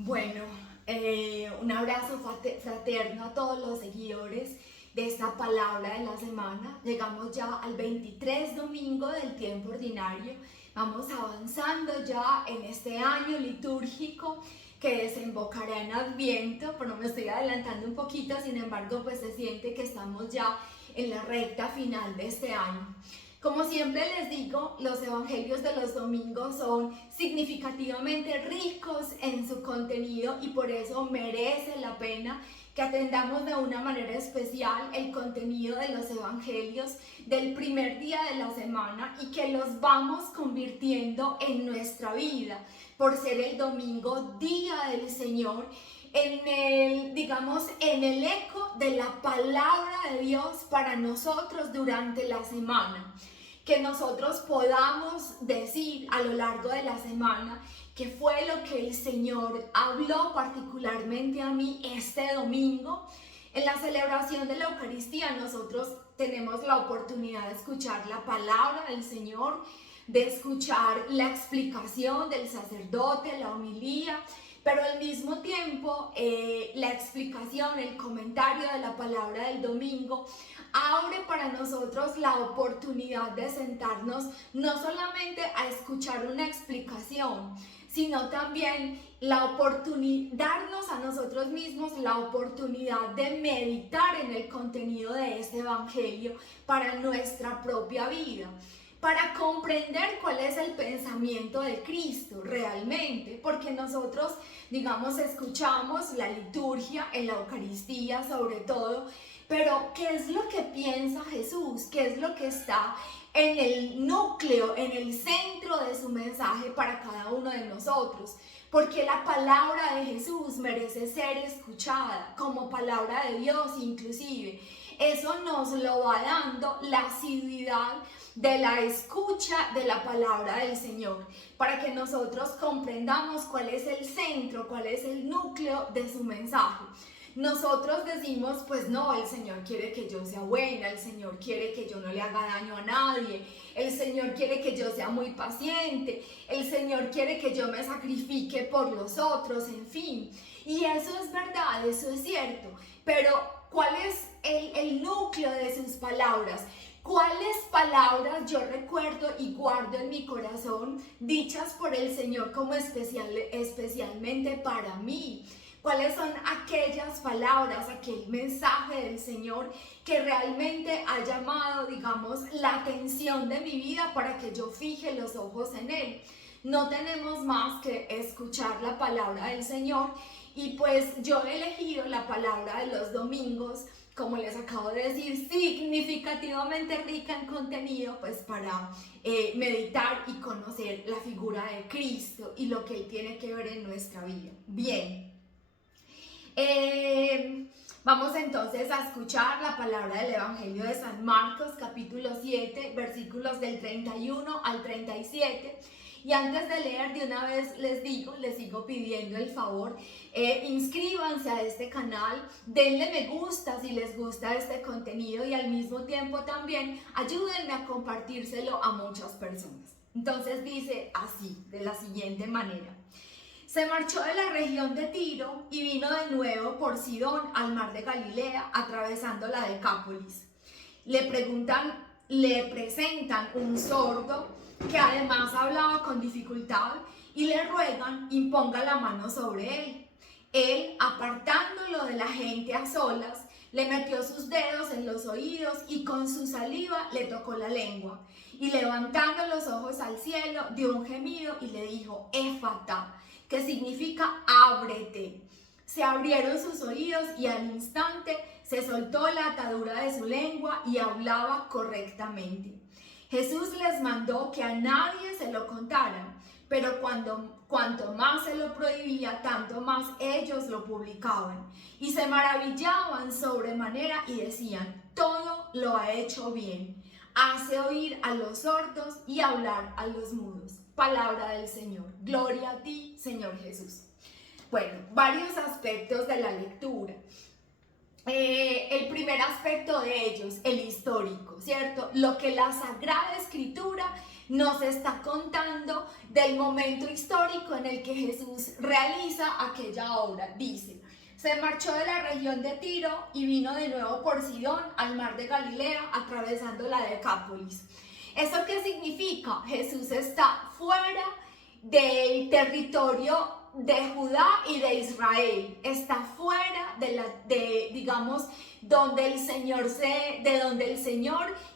Bueno, un abrazo fraterno a todos los seguidores de esta palabra de la semana. Llegamos ya al 23 domingo del tiempo ordinario. Vamos avanzando ya en este año litúrgico que desembocará en Adviento, pero me estoy adelantando un poquito, sin embargo, pues se siente que estamos ya en la recta final de este año. Como siempre les digo, los evangelios de los domingos son significativamente ricos en su contenido y por eso merece la pena que atendamos de una manera especial el contenido de los evangelios del primer día de la semana y que los vamos convirtiendo en nuestra vida por ser el domingo, día del Señor, en el eco de la palabra de Dios para nosotros durante la semana. Que nosotros podamos decir a lo largo de la semana qué fue lo que el Señor habló particularmente a mí este domingo. En la celebración de la Eucaristía nosotros tenemos la oportunidad de escuchar la palabra del Señor, de escuchar la explicación del sacerdote, la homilía, pero al mismo tiempo la explicación, el comentario de la palabra del domingo abre para nosotros la oportunidad de sentarnos no solamente a escuchar una explicación, sino también darnos a nosotros mismos la oportunidad de meditar en el contenido de este evangelio para nuestra propia vida, para comprender cuál es el pensamiento de Cristo realmente, porque nosotros, escuchamos la liturgia en la Eucaristía sobre todo, pero ¿qué es lo que piensa Jesús? ¿Qué es lo que está en el núcleo, en el centro de su mensaje para cada uno de nosotros? Porque la palabra de Jesús merece ser escuchada como palabra de Dios inclusive. Eso nos lo va dando la asiduidad de la escucha de la palabra del Señor, para que nosotros comprendamos cuál es el centro, cuál es el núcleo de su mensaje. Nosotros decimos, pues no, el Señor quiere que yo sea buena, el Señor quiere que yo no le haga daño a nadie, el Señor quiere que yo sea muy paciente, el Señor quiere que yo me sacrifique por los otros, en fin. Y eso es verdad, eso es cierto, pero ¿cuál es el núcleo de sus palabras? ¿Cuáles palabras yo recuerdo y guardo en mi corazón dichas por el Señor como especialmente para mí? ¿Cuáles son aquellas palabras, aquel mensaje del Señor que realmente ha llamado, la atención de mi vida para que yo fije los ojos en Él? No tenemos más que escuchar la palabra del Señor y pues yo he elegido la palabra de los domingos, como les acabo de decir, significativamente rica en contenido, pues para meditar y conocer la figura de Cristo y lo que Él tiene que ver en nuestra vida. Bien. Vamos entonces a escuchar la palabra del Evangelio de San Marcos, capítulo 7, versículos del 31 al 37. Y antes de leer, de una vez les sigo pidiendo el favor, inscríbanse a este canal, denle me gusta si les gusta este contenido y al mismo tiempo también ayúdenme a compartírselo a muchas personas. Entonces dice así, de la siguiente manera. Se marchó de la región de Tiro y vino de nuevo por Sidón al mar de Galilea, atravesando la Decápolis. Le presentan un sordo que además hablaba con dificultad y le ruegan imponga la mano sobre él. Él, apartándolo de la gente a solas, le metió sus dedos en los oídos y con su saliva le tocó la lengua. Y levantando los ojos al cielo, dio un gemido y le dijo, Éfata, que significa ábrete. Se abrieron sus oídos y al instante se soltó la atadura de su lengua y hablaba correctamente. Jesús les mandó que a nadie se lo contaran, pero cuanto más se lo prohibía, tanto más ellos lo publicaban. Y se maravillaban sobremanera y decían, todo lo ha hecho bien. Hace oír a los sordos y hablar a los mudos. Palabra del Señor. Gloria a ti, Señor Jesús. Bueno, varios aspectos de la lectura. el primer aspecto de ellos, el histórico, ¿cierto? Lo que la Sagrada Escritura nos está contando del momento histórico en el que Jesús realiza aquella obra. Dice: se marchó de la región de Tiro y vino de nuevo por Sidón al mar de Galilea, atravesando la Decápolis. ¿Eso qué significa? Jesús está fuera del territorio de Judá y de Israel, está fuera digamos, donde el Señor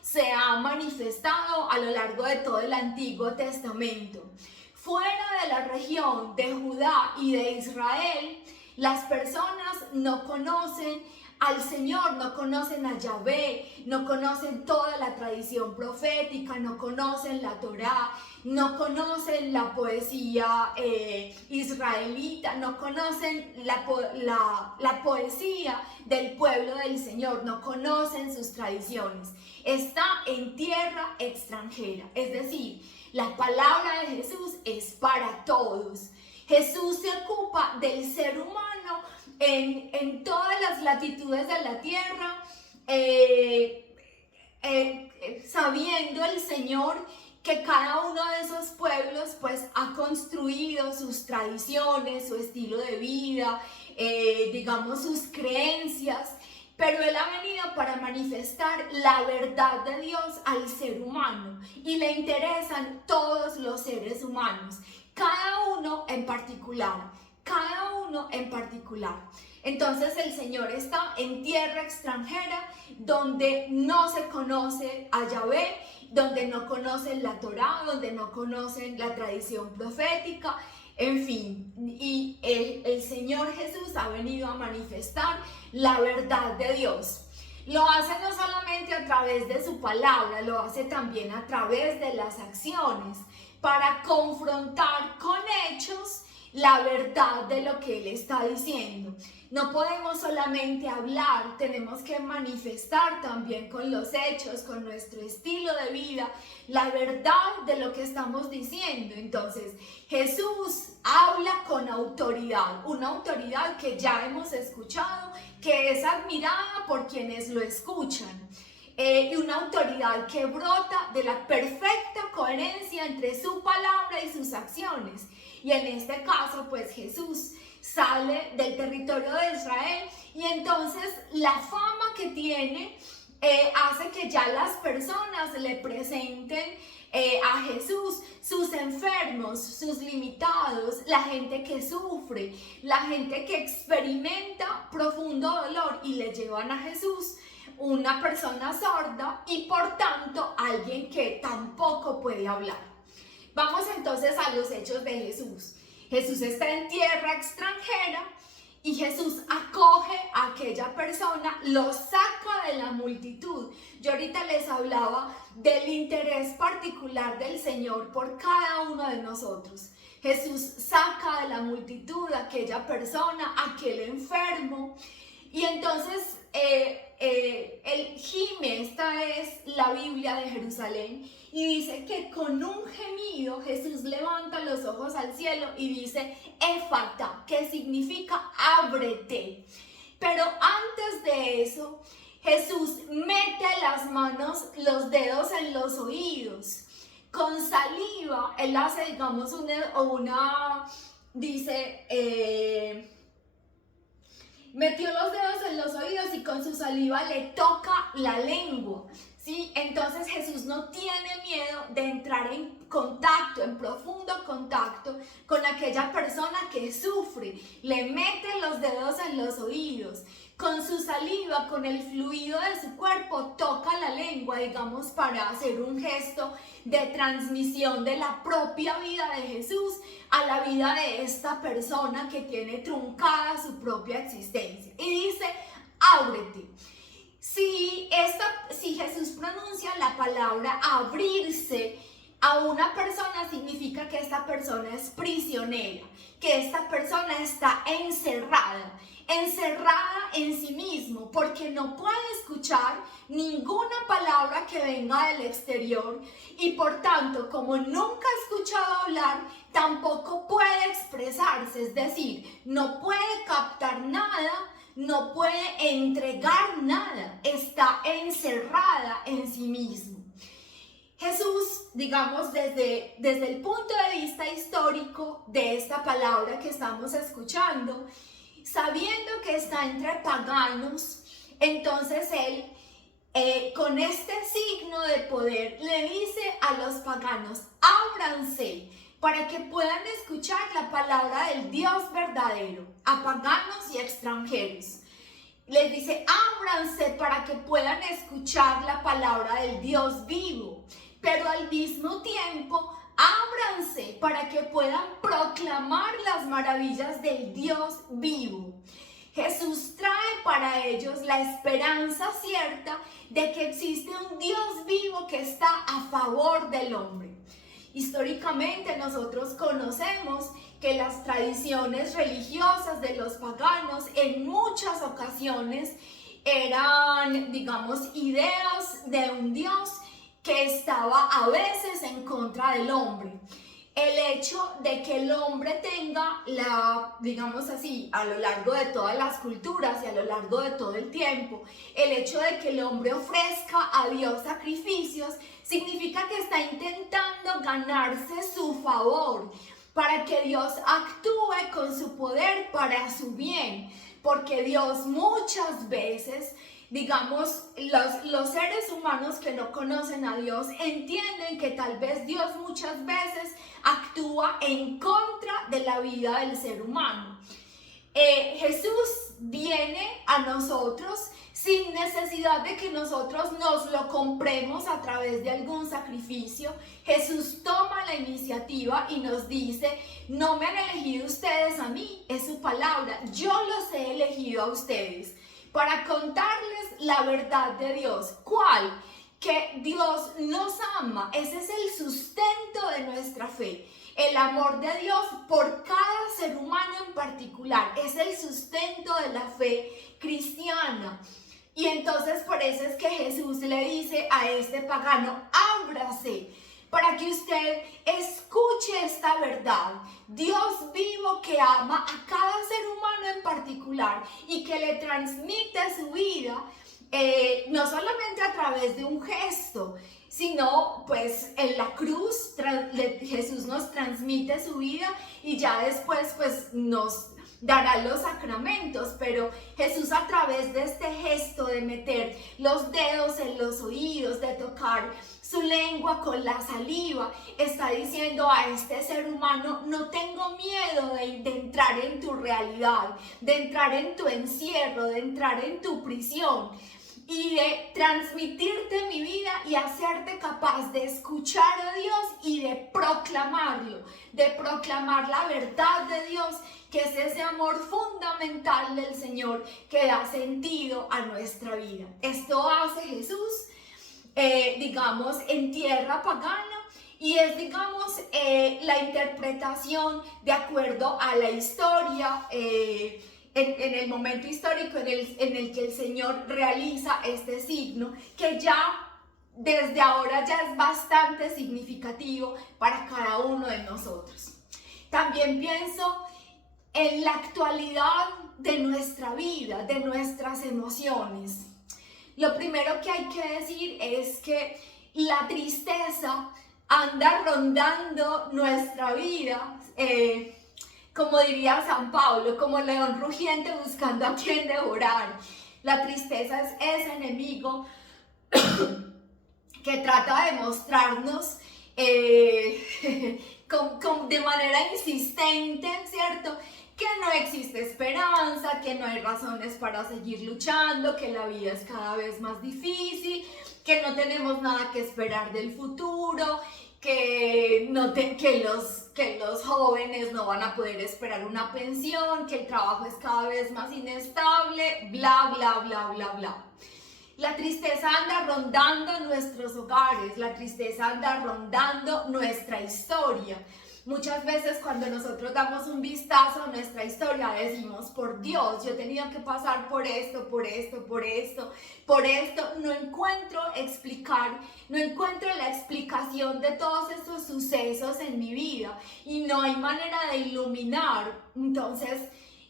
se ha manifestado a lo largo de todo el Antiguo Testamento. Fuera de la región de Judá y de Israel, las personas no conocen al Señor, no conocen a Yahvé, no conocen toda la tradición profética, no conocen la Torá, no conocen la poesía israelita, no conocen la poesía del pueblo del Señor, no conocen sus tradiciones. Está en tierra extranjera, es decir, la palabra de Jesús es para todos. Jesús se ocupa del ser humano en todas las latitudes de la tierra, sabiendo el Señor que cada uno de esos pueblos pues ha construido sus tradiciones, su estilo de vida, digamos sus creencias, pero Él ha venido para manifestar la verdad de Dios al ser humano y le interesan todos los seres humanos, cada uno en particular. Entonces el Señor está en tierra extranjera donde no se conoce a Yahvé, donde no conocen la Torá, donde no conocen la tradición profética, en fin. Y el Señor Jesús ha venido a manifestar la verdad de Dios. Lo hace no solamente a través de su palabra, lo hace también a través de las acciones, para confrontar con hechos la verdad de lo que Él está diciendo. No podemos solamente hablar, tenemos que manifestar también con los hechos, con nuestro estilo de vida, la verdad de lo que estamos diciendo. Entonces, Jesús habla con autoridad, una autoridad que ya hemos escuchado, que es admirada por quienes lo escuchan. Y una autoridad que brota de la perfecta coherencia entre su palabra y sus acciones. Y en este caso, pues Jesús sale del territorio de Israel y entonces la fama que tiene hace que ya las personas le presenten a Jesús sus enfermos, sus limitados, la gente que sufre, la gente que experimenta profundo dolor, y le llevan a Jesús, una persona sorda y por tanto alguien que tampoco puede hablar. Vamos entonces a los hechos de Jesús. Jesús está en tierra extranjera y Jesús acoge a aquella persona, lo saca de la multitud. Yo ahorita les hablaba del interés particular del Señor por cada uno de nosotros. Jesús saca de la multitud a aquella persona, a aquel enfermo, y entonces él gime, esta es la Biblia de Jerusalén, y dice que con un gemido Jesús levanta los ojos al cielo y dice Éfata, que significa ábrete. Pero antes de eso, Jesús mete las manos, los dedos en los oídos. Con saliva, él hace, digamos, metió los dedos en los oídos y con su saliva le toca la lengua, ¿sí? Entonces Jesús no tiene miedo de entrar en contacto, en profundo contacto con aquella persona que sufre. Le mete los dedos en los oídos. Con su saliva, con el fluido de su cuerpo, toca la lengua, digamos, para hacer un gesto de transmisión de la propia vida de Jesús a la vida de esta persona que tiene truncada su propia existencia. Y dice, ábrete. Si Jesús pronuncia la palabra abrirse a una persona, significa que esta persona es prisionera, que esta persona está encerrada en sí mismo, porque no puede escuchar ninguna palabra que venga del exterior, y por tanto, como nunca ha escuchado hablar, tampoco puede expresarse, es decir, no puede captar nada, no puede entregar nada, está encerrada en sí mismo. Jesús, digamos, desde el punto de vista histórico de esta palabra que estamos escuchando, sabiendo que está entre paganos, entonces Él, con este signo de poder, le dice a los paganos, ábranse para que puedan escuchar la palabra del Dios verdadero, a paganos y extranjeros. Les dice, ábranse para que puedan escuchar la palabra del Dios vivo, pero al mismo tiempo, ábranse para que puedan proclamar las maravillas del Dios vivo. Jesús trae para ellos la esperanza cierta de que existe un Dios vivo que está a favor del hombre. Históricamente nosotros conocemos que las tradiciones religiosas de los paganos en muchas ocasiones eran, digamos, ideas de un Dios que estaba a veces en contra del hombre. El hecho de que el hombre tenga digamos así, a lo largo de todas las culturas y a lo largo de todo el tiempo, el hecho de que el hombre ofrezca a Dios sacrificios, significa que está intentando ganarse su favor, para que Dios actúe con su poder para su bien, porque Dios muchas veces, digamos, los seres humanos que no conocen a Dios entienden que tal vez Dios muchas veces actúa en contra de la vida del ser humano. Jesús viene a nosotros sin necesidad de que nosotros nos lo compremos a través de algún sacrificio. Jesús toma la iniciativa y nos dice, no me han elegido ustedes a mí, es su palabra, yo los he elegido a ustedes para contarles la verdad de Dios. ¿Cuál? Que Dios nos ama. Ese es el sustento de nuestra fe. El amor de Dios por cada ser humano en particular es el sustento de la fe cristiana. Y entonces por eso es que Jesús le dice a este pagano, ábrase para que usted escuche esta verdad. Dios vivo que ama a cada ser humano en particular y que le transmite su vida, no solamente a través de un gesto, sino pues en la cruz Jesús nos transmite su vida y ya después pues nos dará los sacramentos, pero Jesús a través de este gesto de meter los dedos en los oídos, de tocar su lengua con la saliva, está diciendo a este ser humano, no tengo miedo de entrar en tu realidad, de entrar en tu encierro, de entrar en tu prisión y de transmitirte mi vida y hacerte capaz de escuchar a Dios y de proclamarlo, de proclamar la verdad de Dios, que es ese amor fundamental del Señor que da sentido a nuestra vida. Esto hace Jesús, digamos, en tierra pagana, y es, digamos, la interpretación de acuerdo a la historia, en el momento histórico en el que el Señor realiza este signo, que ya desde ahora ya es bastante significativo para cada uno de nosotros. También pienso en la actualidad de nuestra vida, de nuestras emociones. Lo primero que hay que decir es que la tristeza anda rondando nuestra vida, como diría San Pablo, como león rugiente buscando a quien devorar. La tristeza es ese enemigo que trata de mostrarnos de manera insistente, ¿cierto?, que no existe esperanza, que no hay razones para seguir luchando, que la vida es cada vez más difícil, que no tenemos nada que esperar del futuro, que los jóvenes no van a poder esperar una pensión, que el trabajo es cada vez más inestable, bla, bla, bla, bla, bla. La tristeza anda rondando nuestros hogares, la tristeza anda rondando nuestra historia. Muchas veces cuando nosotros damos un vistazo a nuestra historia decimos, por Dios, yo he tenido que pasar por esto, por esto, por esto, por esto. No encuentro la explicación de todos estos sucesos en mi vida y no hay manera de iluminar. Entonces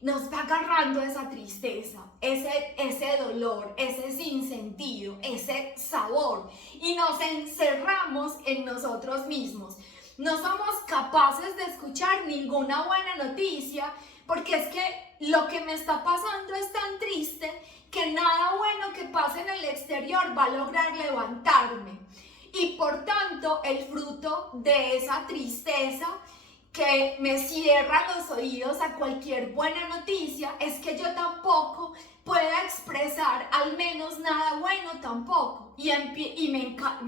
nos va agarrando esa tristeza, ese dolor, ese sinsentido, ese sabor y nos encerramos en nosotros mismos. No somos capaces de escuchar ninguna buena noticia porque es que lo que me está pasando es tan triste que nada bueno que pase en el exterior va a lograr levantarme. Y por tanto, el fruto de esa tristeza que me cierra los oídos a cualquier buena noticia es que yo tampoco pueda expresar al menos nada bueno tampoco y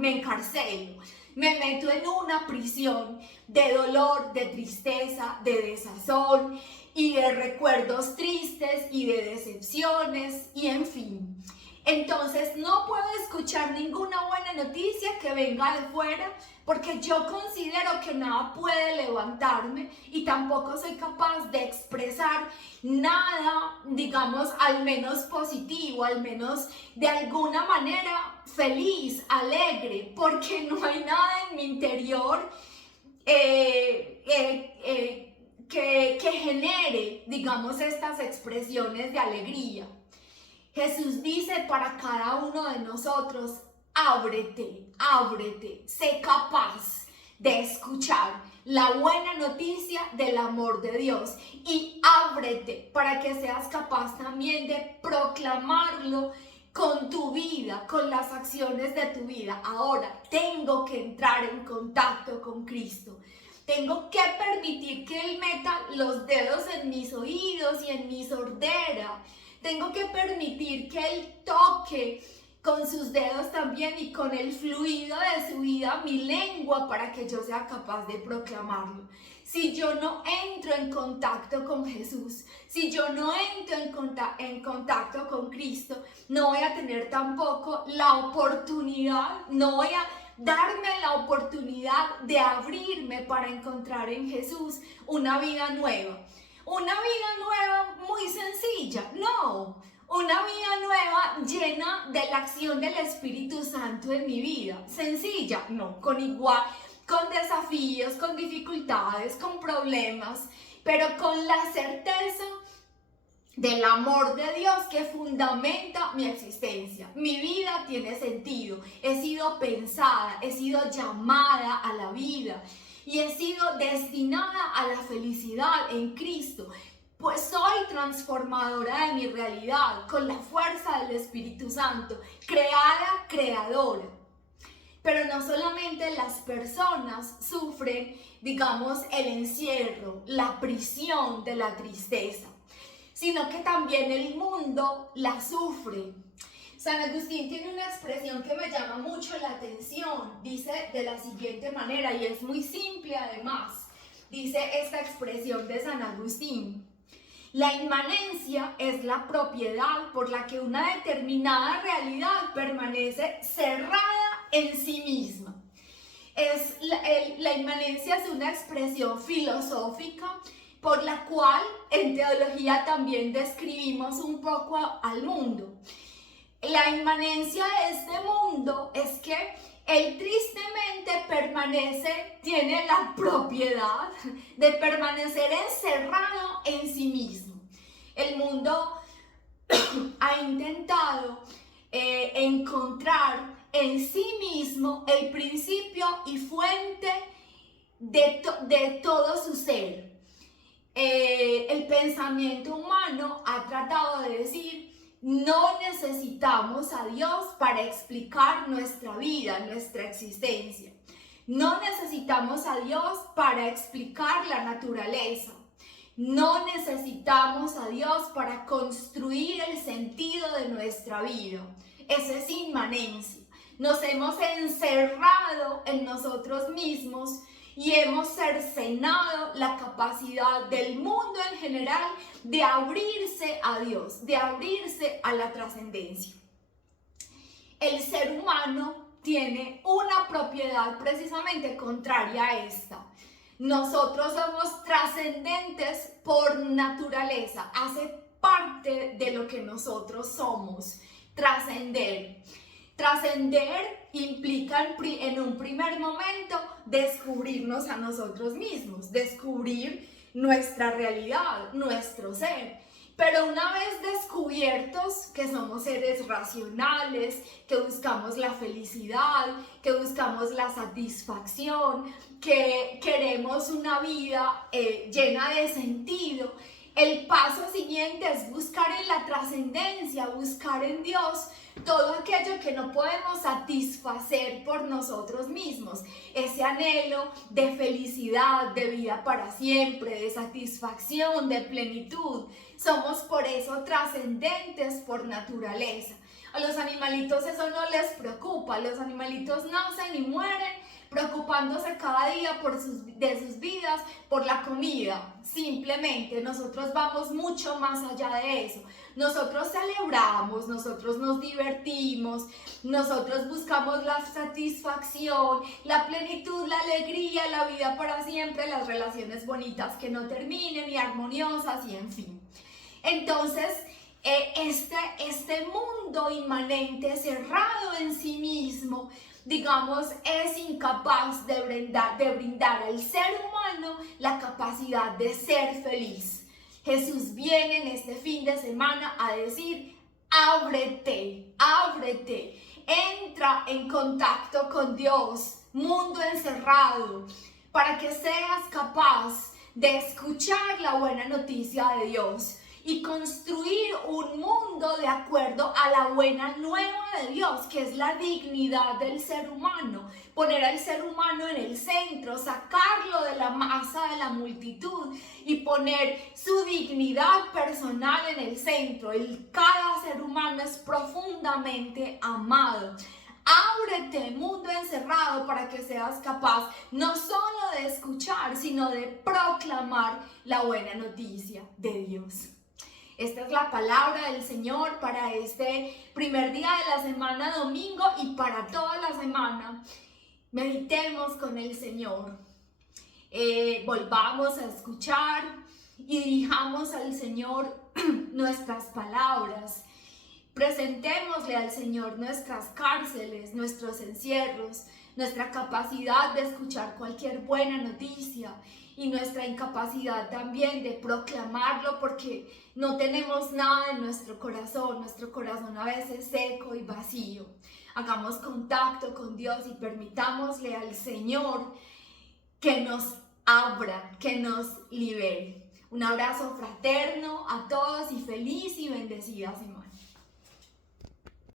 me encarcelo. Me meto en una prisión de dolor, de tristeza, de desazón y de recuerdos tristes y de decepciones y en fin. Entonces no puedo escuchar ninguna buena noticia que venga de fuera porque yo considero que nada puede levantarme y tampoco soy capaz de expresar nada, digamos, al menos positivo, al menos de alguna manera feliz, alegre, porque no hay nada en mi interior que genere, digamos, estas expresiones de alegría. Jesús dice para cada uno de nosotros, ábrete, ábrete, sé capaz de escuchar la buena noticia del amor de Dios y ábrete para que seas capaz también de proclamarlo con tu vida, con las acciones de tu vida. Ahora tengo que entrar en contacto con Cristo. Tengo que permitir que Él meta los dedos en mis oídos y en mi sordera. Tengo que permitir que Él toque con sus dedos también y con el fluido de su vida mi lengua para que yo sea capaz de proclamarlo. Si yo no entro en contacto con Jesús, si yo no entro en contacto con Cristo, no voy a tener tampoco la oportunidad, no voy a darme la oportunidad de abrirme para encontrar en Jesús una vida nueva. Una vida nueva muy sencilla, no. Una vida nueva llena de la acción del Espíritu Santo en mi vida. Sencilla, no, con desafíos, con dificultades, con problemas, pero con la certeza del amor de Dios que fundamenta mi existencia. Mi vida tiene sentido, he sido pensada, he sido llamada a la vida y he sido destinada a la felicidad en Cristo. Pues soy transformadora de mi realidad con la fuerza del Espíritu Santo, creadora. Pero no solamente las personas sufren, digamos, el encierro, la prisión de la tristeza, sino que también el mundo la sufre. San Agustín tiene una expresión que me llama mucho la atención. Dice de la siguiente manera, y es muy simple además. Dice esta expresión de San Agustín: la inmanencia es la propiedad por la que una determinada realidad permanece cerrada en sí misma. La inmanencia es una expresión filosófica por la cual en teología también describimos un poco al mundo. La inmanencia de este mundo es que él tristemente tiene la propiedad de permanecer encerrado en sí mismo. El mundo ha intentado encontrar en sí mismo el principio y fuente de todo su ser. El pensamiento humano ha tratado de decir: no necesitamos a Dios para explicar nuestra vida, nuestra existencia. No necesitamos a Dios para explicar la naturaleza. No necesitamos a Dios para construir el sentido de nuestra vida. Esa es inmanencia. Nos hemos encerrado en nosotros mismos y hemos cercenado la capacidad del mundo en general de abrirse a Dios, de abrirse a la trascendencia. El ser humano tiene una propiedad precisamente contraria a esta. Nosotros somos trascendentes por naturaleza, hace parte de lo que nosotros somos, trascender. Trascender implica en un primer momento descubrirnos a nosotros mismos, descubrir nuestra realidad, nuestro ser. Pero una vez descubiertos que somos seres racionales, que buscamos la felicidad, que buscamos la satisfacción, que queremos una vida llena de sentido, el paso siguiente es buscar en la trascendencia, buscar en Dios todo aquello que no podemos satisfacer por nosotros mismos, ese anhelo de felicidad, de vida para siempre, de satisfacción, de plenitud. Somos por eso trascendentes por naturaleza. A los animalitos eso no les preocupa, los animalitos nacen y mueren preocupándose cada día de sus vidas por la comida. Simplemente nosotros vamos mucho más allá de eso. Nosotros celebramos, nosotros nos divertimos, nosotros buscamos la satisfacción, la plenitud, la alegría, la vida para siempre, las relaciones bonitas que no terminen y armoniosas y en fin. Entonces, este mundo inmanente, cerrado en sí mismo, digamos, es incapaz de brindar al ser humano la capacidad de ser feliz. Jesús viene en este fin de semana a decir: ábrete, ábrete, entra en contacto con Dios, mundo encerrado, para que seas capaz de escuchar la buena noticia de Dios y construir un mundo de acuerdo a la buena nueva de Dios, que es la dignidad del ser humano. Poner al ser humano en el centro, sacarlo de la masa de la multitud y poner su dignidad personal en el centro. Cada ser humano es profundamente amado. Ábrete, mundo encerrado, para que seas capaz no solo de escuchar, sino de proclamar la buena noticia de Dios. Esta es la palabra del Señor para este primer día de la semana, domingo, y para toda la semana. Meditemos con el Señor. Volvamos a escuchar y dirijamos al Señor nuestras palabras. Presentémosle al Señor nuestras cárceles, nuestros encierros, nuestra capacidad de escuchar cualquier buena noticia y nuestra incapacidad también de proclamarlo, porque no tenemos nada en nuestro corazón a veces seco y vacío. Hagamos contacto con Dios y permitámosle al Señor que nos abra, que nos libere. Un abrazo fraterno a todos y feliz y bendecida semana.